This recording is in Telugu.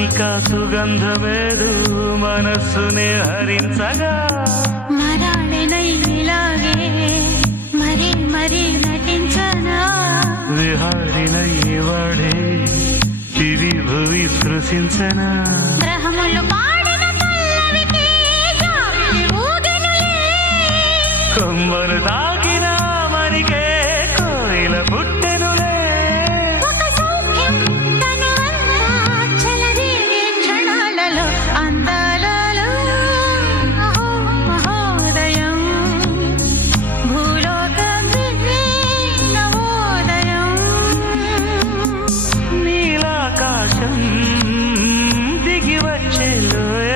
ఇంకా సుగంధమేదు మనస్సునే హరించగా మరాళినై ఇలాగే మరి మరి నటించనా విహారినై వాడే దివి భువి స్పృశించనా గ్రహములు పాడిన పల్లవికి జాబిలి ఊగెనులే కొమ్మలు తాకిన మరికే కోయిల పుట్టెనులే ఒక సౌఖ్యం తనువంతా చెలరేగే క్షణాలలో అందాలలో అహో మహోదయం భూలోకమే నవోదయం నీలాకాశం దిగి వచ్చే లోయ